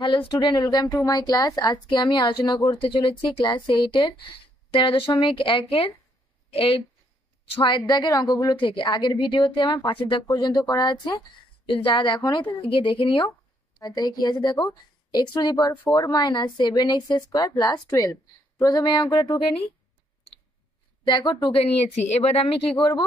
Hello student, welcome to my class. আজকে আমি আলোচনা করতে চলেছি ক্লাস 8-এর 13.1-এর এই 6-এর দাগের অঙ্কগুলো থেকে। আগের ভিডিওতে আমার 5-এর দাগ পর্যন্ত করা আছে, যদি যারা দেখোনি তারা গিয়ে দেখে নিও। তাই কি আছে দেখো, x⁴ - 7x² + 12। প্রথমে এই অঙ্কটা টুকে নিই। দেখো টুকে নিয়েছি, এবার আমি কি করব,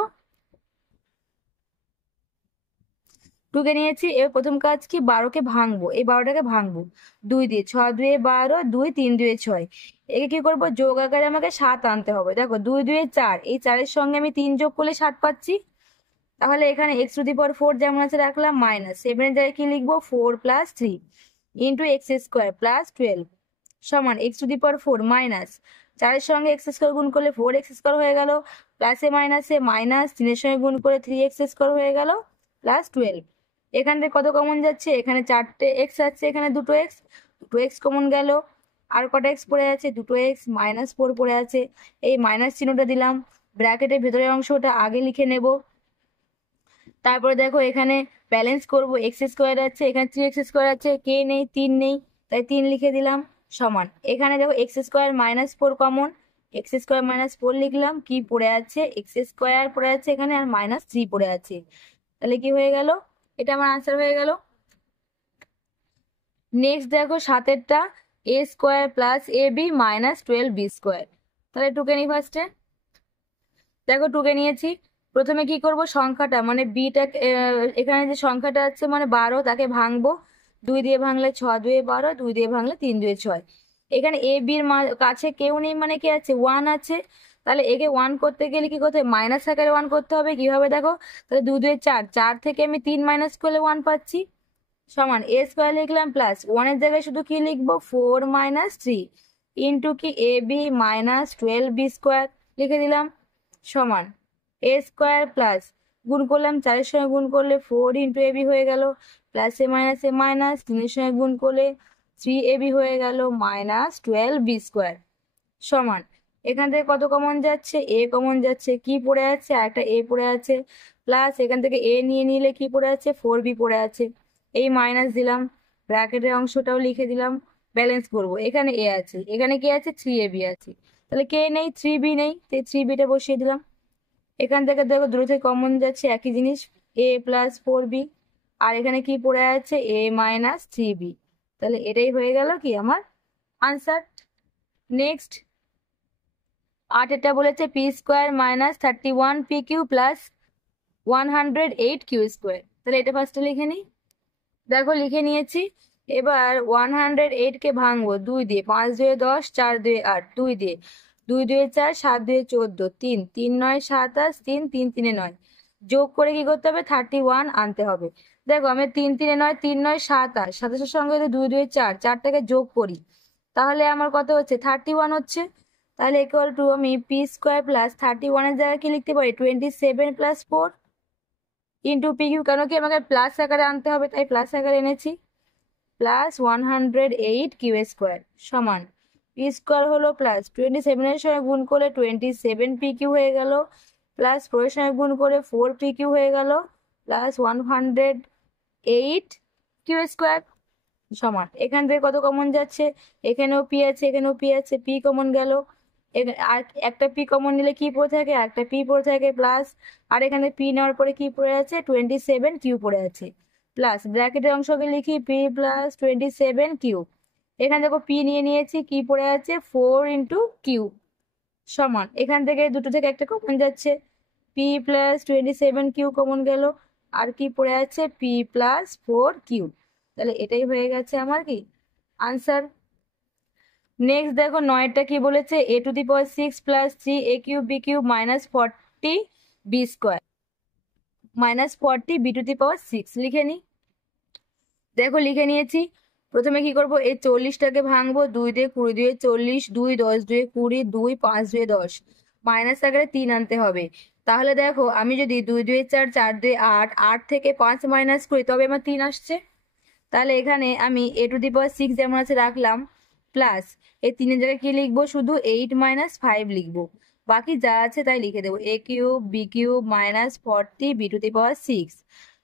টুকে নিয়েছি। এবার প্রথম কাজ কি, 12কে ভাঙবো, এই 12টাকে ভাঙবো 2 দিয়ে। 6 2 12, 2 3 2 6। একে কি করবো, যোগ আকারে আমাকে 7 আনতে হবে। দেখো 2 2 4, এই 4-এর সঙ্গে আমি 3 যোগ করলে 7 পাচ্ছি। তাহলে এখানে x⁴ যেমন আছে রাখলাম, মাইনাস 7 এর জায়গায় কি লিখবো, 4 + 3 ইন্টু x² + 12 সমান x⁴ মাইনাস 4-এর সঙ্গে x² গুণ করলে 4x² হয়ে গেল, প্লাসে মাইনাসে মাইনাস 3-এর সঙ্গে গুণ করে 3x² হয়ে গেল প্লাস 12। এখান থেকে কত কমন যাচ্ছে, এখানে 4টে এক্স আছে, এখানে দুটো এক্স কমন গেল। আর কটা এক্স পড়ে আছে, দুটো এক্স, -4 পড়ে আছে। এই মাইনাস চিহ্নটা দিলাম, ব্র্যাকেটের ভেতরের অংশটা আগে লিখে নেব। তারপরে দেখো এখানে ব্যালেন্স করব, x² আছে, এখানে 3x² আছে, কে নেই, 3 নেই, তাই 3 লিখে দিলাম সমান। এখানে দেখো x² - 4 কমন, x² - 4 লিখলাম, কি পড়ে আছে, x² পড়ে আছে এখানে, আর -3 পড়ে আছে। তাহলে কি হয়ে গেল, এটা আমার আনসার হয়ে গেল। নেক্সট দেখো 7-এরটা, a² + ab - 12b²। তাহলে টুকে নিই ফার্স্টে। দেখো টুকে নিয়েছি। প্রথমে কি করব, সংখ্যাটা মানে বিটা, এখানে যে সংখ্যাটা আছে মানে 12, তাকে ভাঙবো। 2 দিয়ে ভাঙলে 6 2 12, 2 দিয়ে ভাঙলে 3 2 6। এখানে এ বির কাছে কেউ নেই, মানে কি আছে, 1 আছে। তাহলে একে 1 করতে গেলে কি করতে হবে, মাইনাস আকারে 1 করতে হবে। কিভাবে দেখো, তাহলে 2 2 4, 4 থেকে আমি 3 মাইনাস করলে 1 পাচ্ছি, সমান a² লিখলাম প্লাস 1 এর জায়গায় শুধু কি লিখবো, 4 - 3 ইন্টু কি ab - 12b² লিখে দিলাম সমান a² প্লাস গুণ করলাম, 4-এর সঙ্গে গুণ করলে 4 ইন্টু ab হয়ে গেল, প্লাসে মাইনাসে মাইনাস, 3-এর সঙ্গে গুণ করলে 3ab হয়ে গেল -12b² সমান। এখান থেকে কত কমন যাচ্ছে, এ কমন যাচ্ছে, কি পড়ে আছে, একটা এ পড়ে আছে, প্লাস এখান থেকে এ নিয়ে নিলে কি পড়ে আছে, 4b পড়ে আছে। এই মাইনাস দিলাম, ব্র্যাকেটের অংশটাও লিখে দিলাম। ব্যালেন্স করব, এখানে এ আছে, এখানে কি আছে, 3ab আছে। তাহলে কে নেই, 3b নেই, তাই 3bটা বসিয়ে দিলাম। এখান থেকে দেখো দূরে থেকে কমন যাচ্ছে, একই জিনিস, a + 4b, আর এখানে কি পড়ে আছে, a - 3b। তাহলে এটাই হয়ে গেল কি আমার আনসার। নেক্সট 8-এটা বলেছে p² - 31pq + 108q²। তাহলে এটা ফার্স্টে লিখে নিই। দেখো লিখে নিয়েছি। এবার 108কে ভাঙবো 2 দিয়ে, 5 2 10, 4 2 8, 2 দিয়ে, 2 2 4, 7 2 14, 3 3 9 27, 3 3 3 9, যোগ করে কি করতে হবে, 31 আনতে হবে। দেখো আমি 3 3 9, 3 9 27, 27-এর সঙ্গে যদি 2 2 4, 4টাকে যোগ করি, তাহলে আমার কত হচ্ছে, 31 হচ্ছে। তাহলে = আমি p² + 31 এর জায়গায় কি লিখতে পারি, 27 + 4 ইন্টু pq, কেন কি আমাকে প্লাস আকারে আনতে হবে, তাই প্লাস আকারে এনেছি, প্লাস 108q² সমান p² হলো প্লাস 27-এর সঙ্গে গুণ করলে 27pq হয়ে গেল, প্লাস 4-এর সঙ্গে গুণ করে 4pq হয়ে গেল, প্লাস 108q² সমান। এখান থেকে কত কমন যাচ্ছে, এখানেও পি আছে, এখানেও পি আছে, পি কমন গেল। আর একটা পি কমন নিলে কি পড়ে থাকে, একটা পি পড়ে থাকে, প্লাস আর এখানে পি নেওয়ার পরে কি পড়ে আছে, 27q পড়ে আছে, প্লাস ব্র্যাকেটের অংশকে লিখি p + 27q। এখানে দেখো পি নিয়ে নিয়েছি, কি পড়ে আছে, 4 × q সমান। এখান থেকে দুটো থেকে একটা কমন যাচ্ছে, p + 27q কমন গেল, আর কি পড়ে আছে, p + 4q। তাহলে এটাই হয়ে গেছে আমার কি আনসার। নেক্সট দেখো 9টা কি বলেছে, a⁴ + 3a³ b³ - 40b² -40b⁶ লিখে নি। দেখো লিখে নিয়েছি। প্রথমে কি করব, এই 40টাকে ভাঙবো, 2 দিয়ে 20 দিয়ে 40, 2 10 দিয়ে 20, 2 5 দিয়ে 10, মাইনাস আকারে 3 আনতে হবে। তাহলে দেখো আমি যদি 2 2 4, 4 2 8, 8 থেকে 5 মাইনাস করি, তবে আমার 3 আসছে। তাহলে এখানে আমি a⁴ যেমন আছে রাখলাম, প্লাস এই 3-এর জায়গায় কি লিখবো, শুধু 8 - 5 লিখবো, বাকি যা আছে তাই লিখে দেবো, a³ b³ - 40b⁶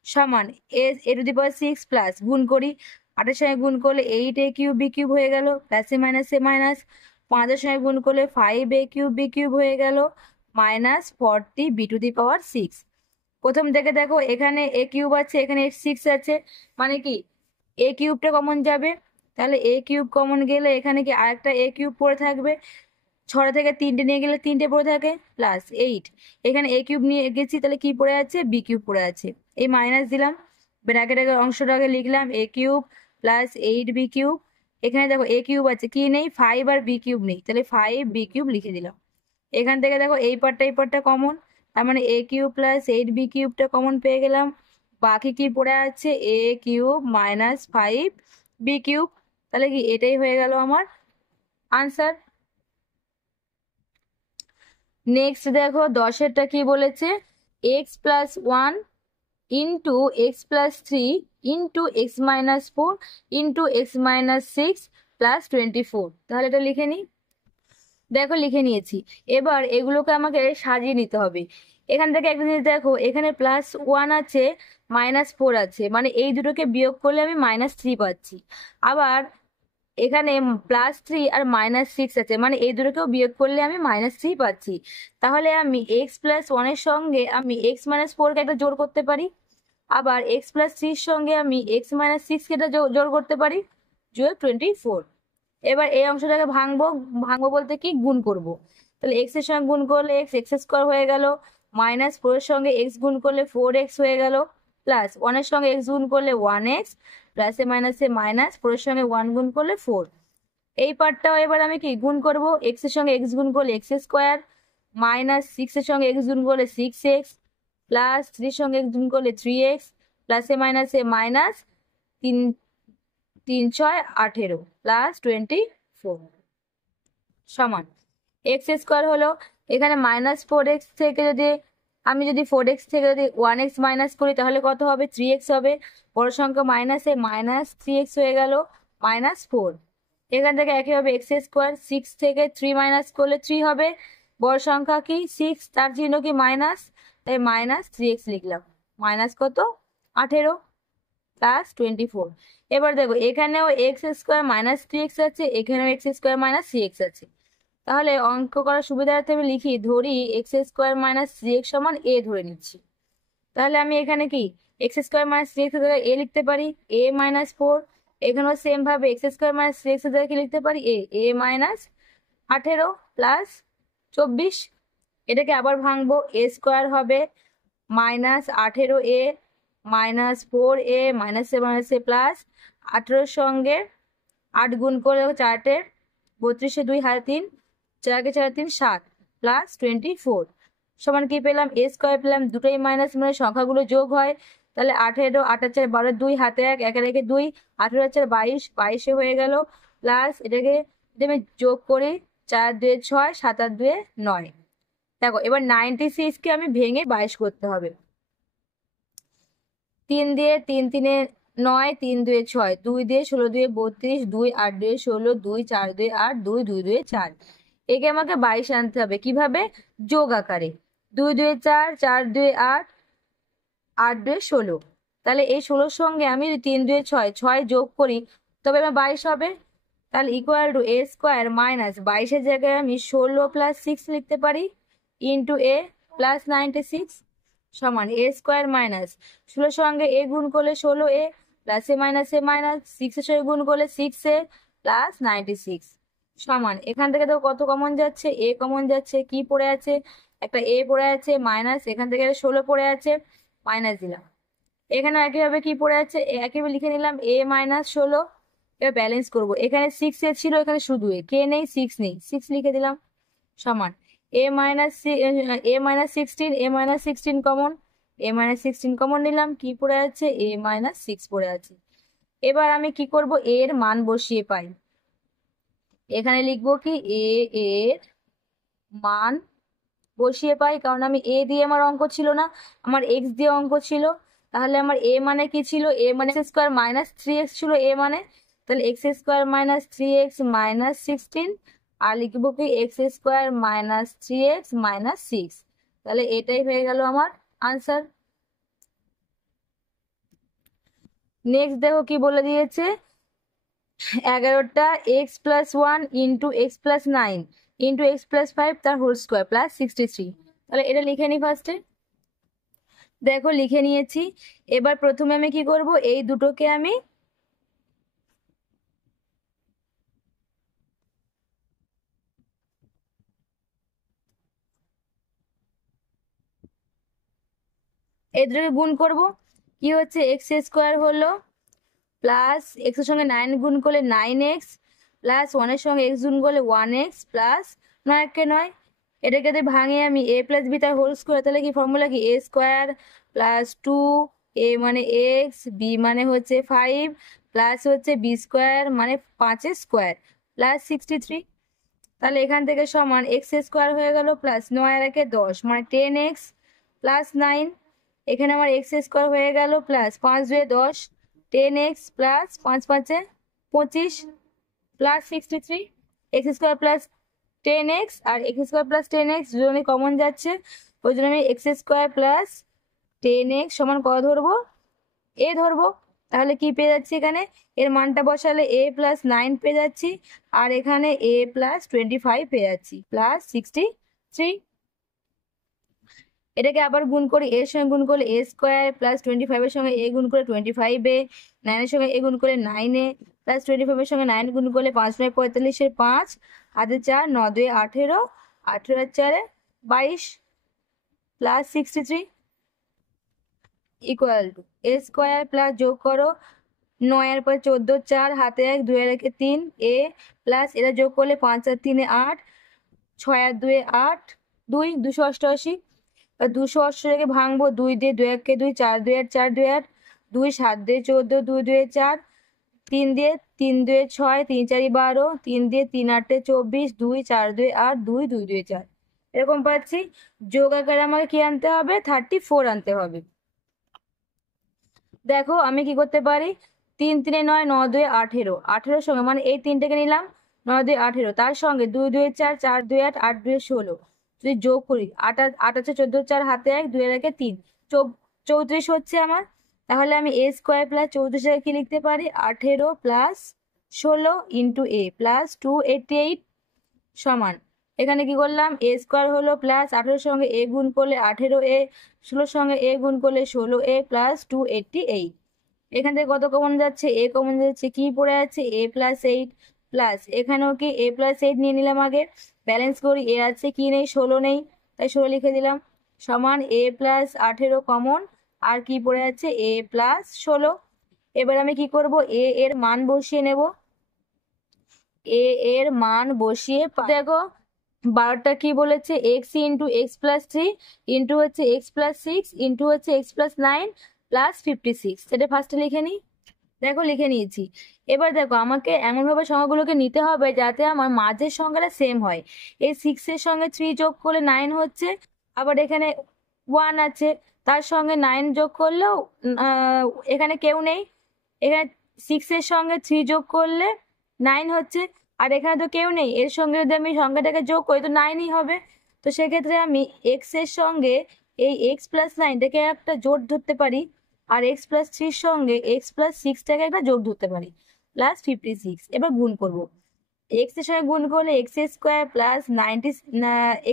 সমান a⁴ প্লাস গুণ করি, 8-এর সঙ্গে গুণ করলে 8a³ b³ হয়ে গেল, প্লাসে মাইনাসে মাইনাস। 5-এর সঙ্গে গুণ করলে 5a³ b³ হয়ে গেল, মাইনাস 40b⁶। প্রথম থেকে দেখো এখানে a³ আছে, এখানে 6 আছে, মানে কি a³ কমন যাবে, তাহলে a³ কমন গেলে এখানে কি আরেকটা a³ পড়ে থাকবে, 6 থেকে 3টে নিয়ে গেলে 3টে পড়ে থাকে, প্লাস 8, এখানে a³ নিয়ে গেছি, তাহলে কি পড়ে আছে, b³ পড়ে আছে। এই মাইনাস দিলাম, ব্র্যাকেটের অংশটাকে লিখলাম a³ প্লাস 8b³। এখানে দেখো a³ আছে, কি নেই, 5 আর b³ নেই, তাহলে 5b³ লিখে দিলাম। এখান থেকে দেখো এই পার্টটা কমন, তার মানে a³ প্লাস 8b³ কমন পেয়ে গেলাম। বাকি কি পড়ে আছে, a³ মাইনাস 5b³। তাহলে কি এটাই হয়ে গেল আমার আনসার। নেক্সট দেখো 10-এরটা কি বলেছে, x+1 into x+3 into x-4 into x-6 plus 24। তাহলে এটা লিখে নিই। দেখো লিখে নিয়েছি। এবার এগুলোকে আমাকে সাজিয়ে নিতে হবে। এখান থেকে একটা জিনিস দেখো, এখানে +1 আছে, -4 আছে, মানে এই দুটোকে বিয়োগ করলে আমি -3 পাচ্ছি। আবার এখানে +3 আর -6 আছে, মানে এই দুটোকেও বিয়োগ করলে আমি -3 পাচ্ছি। তাহলে আমি x+1 এর সঙ্গে আমি x-4 কে একটা জোড় করতে পারি, আবার x+3 এর সঙ্গে আমি x-6 কে একটা জোড় করতে পারি, যোগ 24। এবার এই অংশটাকে ভাঙবো বলতে কি গুণ করব। তাহলে x এর সঙ্গে গুণ করলে x² হয়ে গেল, -4 এর সঙ্গে x গুণ করলে 4x হয়ে গেল, প্লাস 1 এর সঙ্গে x গুণ করলে 1x, প্লাসে মাইনাসে মাইনাস, 4 এর সঙ্গে 1 গুণ করলে 4। এই পার্টটাও এবার আমি কি গুণ করব, x এর সঙ্গে x গুণ করলে x², -6 এর সঙ্গে x গুণ করলে 6x, প্লাস 3 এর সঙ্গে x গুণ করলে 3x, প্লাসে মাইনাসে মাইনাস, 3 3 6 18 প্লাস 24 সমান x² হলো। এখানে -4x থেকে আমি যদি 4x থেকে যদি 1x মাইনাস করি, তাহলে কত হবে, 3x হবে। বড় সংখ্যা মাইনাসে -3x হয়ে গেল, -4। এখান থেকে একইভাবে x², 6 থেকে 3 মাইনাস করলে 3 হবে। বড় সংখ্যা কি 6, তার চিহ্ন কি মাইনাস, তাই -3x লিখলাম, মাইনাস কত 18 প্লাস 24। এবার দেখো এখানেও x² -3x আছে, এখানেও x² -3x আছে। তাহলে অঙ্ক করার সুবিধার্থে আমি লিখি, ধরি x² -3x সমান a ধরে নিচ্ছি। তাহলে আমি এখানে কি x² -3x এর জায়গায় a লিখতে পারি, a -4। এখানেও সেম ভাবে x² -3x এর জায়গায় কি লিখতে পারি, a -18 প্লাস 24। এটাকে আবার ভাঙবো, a² হবে -18a -4a মাইনাসে মাইনাসে প্লাস 18 সঙ্গে 8 গুণ করে 4টে 32, 2 হাতে 3, 4 কে 4 3 7 প্লাস 24 সমান কি পেলাম, a² পেলাম, দুটোই মাইনাস, মানে সংখ্যাগুলো যোগ হয়। তাহলে 18, 8 আর 4 12, 2 হাতে 1, 1 রেখে 2, 18 আর 4 22, 22 হয়ে গেল, প্লাস এটাকে যদি আমি যোগ করি, 4 2 6, 7 আর 2 9। দেখো এবার 96 কে আমি ভেঙে 22 করতে হবে। 3 দিয়ে 3 3 9, 3 2 6, 2 দিয়ে 16 2 32, 2 8 2 16, 2 4 2 8, 2 2 2 4। একে আমাকে 22 আনতে হবে, কিভাবে, যোগ আকারে। 2 2 4, 4 2 8, 8 2 16। তাহলে এই 16 সঙ্গে আমি যদি 3 2 6, 6 যোগ করি, তবে আমার 22 হবে। তাহলে ইকুয়াল টু a² মাইনাস 22-এর জায়গায় আমি 16 প্লাস 6 লিখতে পারি, ইন্টু a প্লাস 96 সমান a² মাইনাস 16 সঙ্গে a গুণ করলে 16a, প্লাসে মাইনাসে মাইনাস, 6 এর সঙ্গে গুণ করলে 6a প্লাস 96 সমান। এখান থেকে তো কত কমন যাচ্ছে, a কমন যাচ্ছে, কি পড়ে আছে, একটা a পড়ে আছে, মাইনাস এখান থেকে 16 পড়ে আছে, মাইনাস দিলাম। এখানে একইভাবে কি পড়ে আছে, একইভাবে লিখে নিলাম a -16। এবার ব্যালেন্স করব, এখানে 6 এ ছিল, এখানে শুধু a, কে নেই, 6 নেই, 6 লিখে দিলাম সমান a -16 কমন, a -16 কমন নিলাম, কি পড়ে আছে, a -6 পড়ে আছে। এবার আমি কি করব, a এর মান বসিয়ে পাই। এখানে লিখবো কি a এর মান বসিয়ে পাই, কারণ আমি a দিয়ে আমার অঙ্ক ছিল না, আমার x দিয়ে অঙ্ক ছিল। তাহলে আমার a মানে কি ছিল, a মানে x² -3x ছিল a মানে, তাহলে x² -3x -16, আর লিখবো কি x² -3x -6। তাহলে এটাই হয়ে গেল আমার আনসার। নেক্সট দেখো কি বলে দিয়েছে, 11টা x+1 into x+9 into x+5 তার হোল স্কোয়ার প্লাস 63। তাহলে এটা লিখে নিই ফার্স্টে। দেখো লিখে নিয়েছি। এবার প্রথমে আমি কি করব, এই দুটোকে আমি এই দুটোকে গুণ করব। কি হচ্ছে, x² হলো প্লাস এক্স এর সঙ্গে 9 গুণ করলে 9x প্লাস 1 এর সঙ্গে x গুণ করলে 1x প্লাস 9 এটাকে যদি ভাঙে আমি a প্লাস বি তার হোল স্কোয়ার, তাহলে কি ফর্মুলা কি, a² প্লাস 2 a মানে x, b মানে হচ্ছে 5 প্লাস হচ্ছে b² মানে 5 প্লাস 63। তাহলে এখান থেকে সমান x² হয়ে গেল প্লাস 9 আর 1 10 মানে 10x প্লাস 9। এখানে আমার x² হয়ে গেল plus 5 2 10 10x plus 5 5 25 plus 63। x² plus 10x আর x² প্লাস 10x দুজনে কমন যাচ্ছে, ওই জন্য আমি x² প্লাস 10x সমান কত ধরবো, a ধরবো। তাহলে কি পেয়ে যাচ্ছি, এখানে এর মানটা বসালে a প্লাস 9 পেয়ে যাচ্ছি আর এখানে a প্লাস 25 পেয়ে যাচ্ছি প্লাস 63। এটাকে আবার গুণ করি, এর সঙ্গে গুণ করলে a² প্লাস 25 এর সঙ্গে a গুণ করে 25 9 এর সঙ্গে a গুণ করলে 9 প্লাস 25 এর সঙ্গে 9 গুণ করলে 5 9 45 এর 5 হাতে 4 9 2 18 18 আর 4 22 plus 63 equal to a² plus যোগ করো 9 এর পর 14 4 হাতে 1 2 এর 1 3 a প্লাস এটা যোগ করলে 5 আর 3 8 6 আর 2 8 2 288। 288 ভাঙবো, 2 দিয়ে 2 1 2 4 2 8 4 2 8 2 7 2 14 2 2 4 3 দিয়ে 3 2 6 3 4 12 3 দিয়ে 3 8 24 2 4 2 8 2 2 2 4 এরকম পাচ্ছি। যোগ আকারে আমাকে কি আনতে হবে, 34 আনতে হবে। দেখো আমি কি করতে পারি, 3 3 9 9 2 18 18 সঙ্গে মানে এই তিনটাকে নিলাম 9 2 18 তার সঙ্গে 2 2 4 4 2 8 8 2 16 যদি যোগ করি 8 8 আছে 14 4 হাতে 1 2 এর 1 3 34 হচ্ছে আমার। তাহলে আমি a² প্লাস 34 কি লিখতে পারি, 18 প্লাস 16 ইন্টু a প্লাস 288 সমান এখানে কি করলাম, a² হলো প্লাস 18 সঙ্গে a গুণ করলে 18a 16 সঙ্গে a গুণ করলে 16a প্লাস 288। এখান থেকে কত কমন যাচ্ছে, a কমন যাচ্ছে, কি পড়ে আছে a প্লাস 8 প্লাস এখানেও কি a প্লাস 8 নিয়ে নিলাম আগে, ব্যালেন্স করি a আছে কি নেই 16 নেই তাই 16 লিখে দিলাম সমান a প্লাস 18 কমন আর কি পড়ে আছে a প্লাস 16। এবার আমি কি করব, a এর মান বসিয়ে নেব, a এর মান বসিয়ে দেখো 12টা কি বলেছে, x into x plus 3 into হচ্ছে এক্স প্লাস 6 ইন্টু হচ্ছে এক্স প্লাস 9 প্লাস 56। এটা ফার্স্টে লিখে নিই। দেখো লিখে নিয়েছি। এবার দেখো আমাকে এমনভাবে সংখ্যাগুলোকে নিতে হবে যাতে আমার মাঝের সংখ্যাটা সেম হয়। এই 6 এর সঙ্গে 3 যোগ করলে 9 হচ্ছে, আবার এখানে 1 আছে তার সঙ্গে 9 যোগ করলেও এখানে কেউ নেই, এখানে 6 এর সঙ্গে 3 যোগ করলে 9 হচ্ছে আর এখানে তো কেউ নেই, এর সঙ্গে যদি আমি সংখ্যাটাকে যোগ করি তো 9ই হবে। তো সেক্ষেত্রে আমি এক্স এর সঙ্গে এই এক্স প্লাস 9টাকে একটা জোট ধরতে পারি আর এক্স প্লাস 3 সঙ্গে এক্স প্লাস 6টাকে একটা যোগ ধরতে পারি প্লাস 56। এবার গুণ করব, এক্স এর সঙ্গে গুণ করলে x² plus 90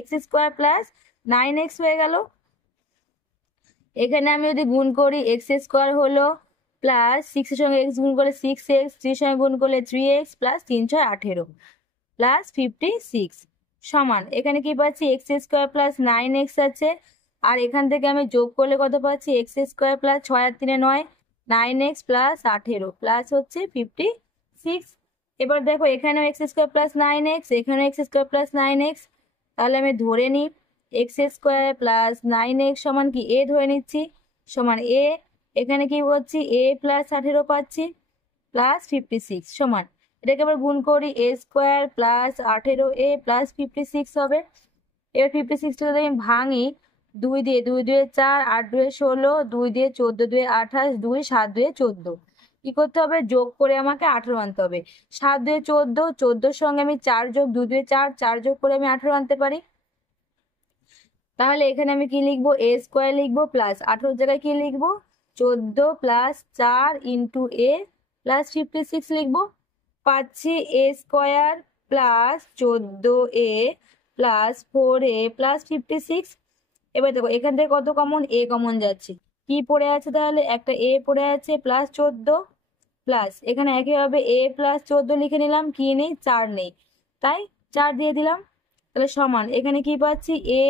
x² plus 9x হয়ে গেল। এখানে আমি যদি গুণ করি x² হলো প্লাস 6 এর সঙ্গে x গুণ করলে 6x 3 এর সঙ্গে গুণ করলে 3x প্লাস 3 6 18 প্লাস 56 সমান এখানে কি পাচ্ছি x² প্লাস 9x আছে আর এখান থেকে আমি যোগ করলে কত পাচ্ছি x² প্লাস 6 আর 3 9 9x প্লাস 18 প্লাস হচ্ছে 56। এবার দেখো এখানেও x² প্লাস 9x এখানেও x² প্লাস 9x, তাহলে আমি ধরে নিই x² প্লাস 9x সমান কি a ধরে নিচ্ছি সমান a, এখানে কি হচ্ছে a প্লাস 18 পাচ্ছি প্লাস 56 সমান এটাকে আবার গুণ করি a² প্লাস 18a প্লাস 56 হবে। এবার 56টা যদি আমি ভাঙি 2 দিয়ে 2 2 4 8 2 16 2 দিয়ে 14 2 28 2 7 2 14 কি করতে হবে, যোগ করে আমাকে 18 আনতে হবে। 7 2 14 14 সঙ্গে আমি 4 যোগ 2 2 4 4 যোগ করে আমি 18 আনতে পারি। তাহলে এখানে আমি কি লিখবো, a² লিখবো প্লাস 18 জায়গায় কি লিখবো 14 প্লাস 4 ইন্টু a প্লাস 56 লিখবো। পাচ্ছি A square plus 14a plus 4a plus 56। এবার দেখো এখান থেকে কত কমন, এ কমন যাচ্ছে, কি পড়ে আছে তাহলে, একটা এ পড়ে আছে প্লাস 14 প্লাস এখানে একইভাবে এ প্লাস 14 লিখে নিলাম, কি নেই, 4 নেই, তাই 4 দিয়ে দিলাম। তাহলে সমান এখানে কি পাচ্ছি, এ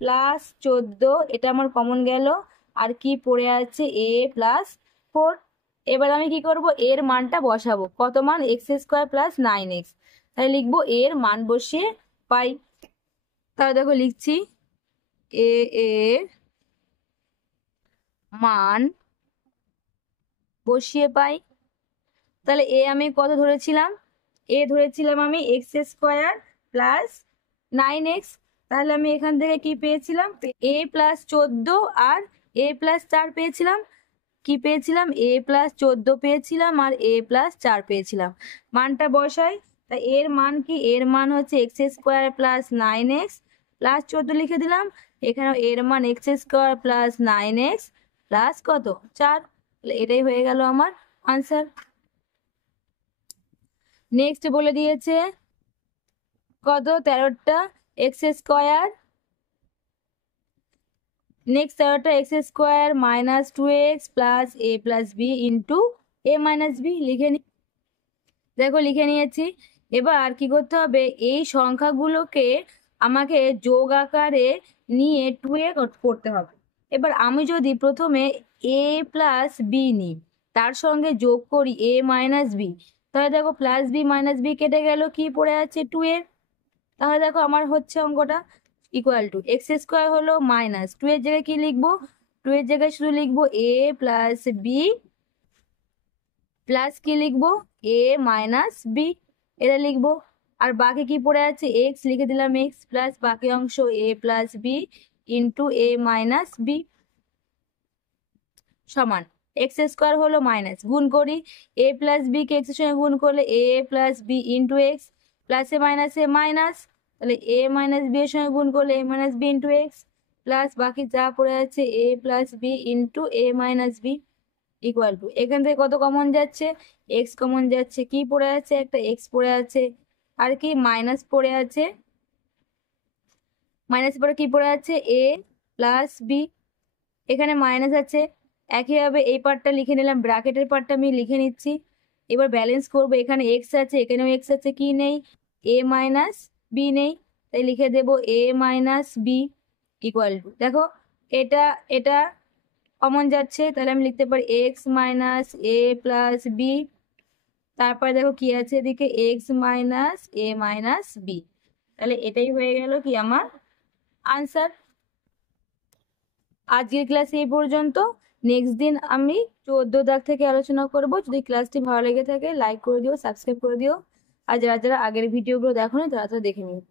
প্লাস 14, এটা আমার কমন গেল, আর কি পড়ে আছে, এ প্লাস 4। এবার আমি কি করব, এর মানটা বসাবো, কত মান, এক্স স্কোয়ার প্লাস 9x, তাই লিখবো এর মান বসিয়ে পাই। তাহলে দেখো লিখছি এ এর মান বসিয়ে পাই। তাহলে এ আমি কত ধরেছিলাম, এ ধরেছিলাম আমি এক্স স্কোয়ার প্লাস 9x। তাহলে আমি এখান থেকে কি পেয়েছিলাম, এ প্লাস 14 আর এ প্লাস 4 পেয়েছিলাম, কি পেয়েছিলাম, এ প্লাস 14 পেয়েছিলাম আর এ প্লাস 4 পেয়েছিলাম। মানটা বসাই, তাই এর মান কি, এর মান হচ্ছে x square plus 9x plus 14 লিখে দিলাম, এখানে এর মান x square plus 9x plus কত, 4। এটাই হয়ে গেল আমার আনসার। নেক্সট বলে দিয়েছে কত, 13টা এক্স স্কোয়ার, নেক্সট 13টা x square minus 2x plus A plus B into A minus B লিখে নি। দেখো লিখে নিয়েছি। এবার কি করতে হবে, এই সংখ্যাগুলোকে আমাকে যোগ আকারে নিয়ে 2 এ করতে হবে। এবার আমি যদি প্রথমে এ প্লাস বি নিই, তার সঙ্গে যোগ করি এ মাইনাস বি, তাহলে দেখো প্লাস বি মাইনাস বি কেটে গেল, কি পড়ে আছে, 2 এ। তাহলে দেখো আমার হচ্ছে অঙ্কটা ইকুয়াল টু এক্স স্কোয়ার হলো মাইনাস 2 এর জায়গায় কি লিখবো, 2 এর জায়গায় শুধু লিখবো এ প্লাস বি প্লাস কি লিখবো, এ মাইনাস বি, এটা লিখবো। আর বাকি কি পড়ে আছে, এক্স লিখে দিলাম, এক্স প্লাস বাকি অংশ A plus B into A minus B সমান এক্স স্কোয়ার হলো মাইনাস, গুণ করি এ প্লাস বি কে এক্স এর সঙ্গে গুণ করলে A plus B into x plus A minus, তাহলে এ মাইনাস বি এর সঙ্গে গুণ করলে A minus B into x plus বাকি যা পড়ে আছে A plus B into A minus B equal to, এখান থেকে কত কমন যাচ্ছে, এক্স কমন যাচ্ছে, কি পড়ে আছে, একটা এক্স পড়ে আছে, আর কি মাইনাস পড়ে আছে, মাইনাস পরে কি পড়ে আছে, এ প্লাস বি, এখানে মাইনাস আছে, একইভাবে এই পার্টটা লিখে নিলাম, ব্র্যাকেটের পার্টটা আমি লিখে নিচ্ছি। এবার ব্যালেন্স করবো, এখানে এক্স আছে, এখানেও এক্স আছে, কি নেই, এ মাইনাস বি নেই, তাই লিখে দেব এ মাইনাস বি ইকুয়াল টু, দেখো এটা এটা কমন যাচ্ছে, তাহলে আমি লিখতে পারি এক্স মাইনাস এ প্লাস বি, তারপরে দেখো কি আছে এদিকে এক্স মাইনাস এ মাইনাস বি, তাহলে এটাই হয়ে গেল কি আমার আনসার। আজকের ক্লাস এই পর্যন্ত। নেক্সট দিন আমি 14 দাগ থেকে আলোচনা করব। যদি ক্লাসটি ভালো লেগে থাকে লাইক করে দিও, সাবস্ক্রাইব করে দিও, আর যারা যারা আগের ভিডিওগুলো দেখোনি তারা তারা দেখে নিও।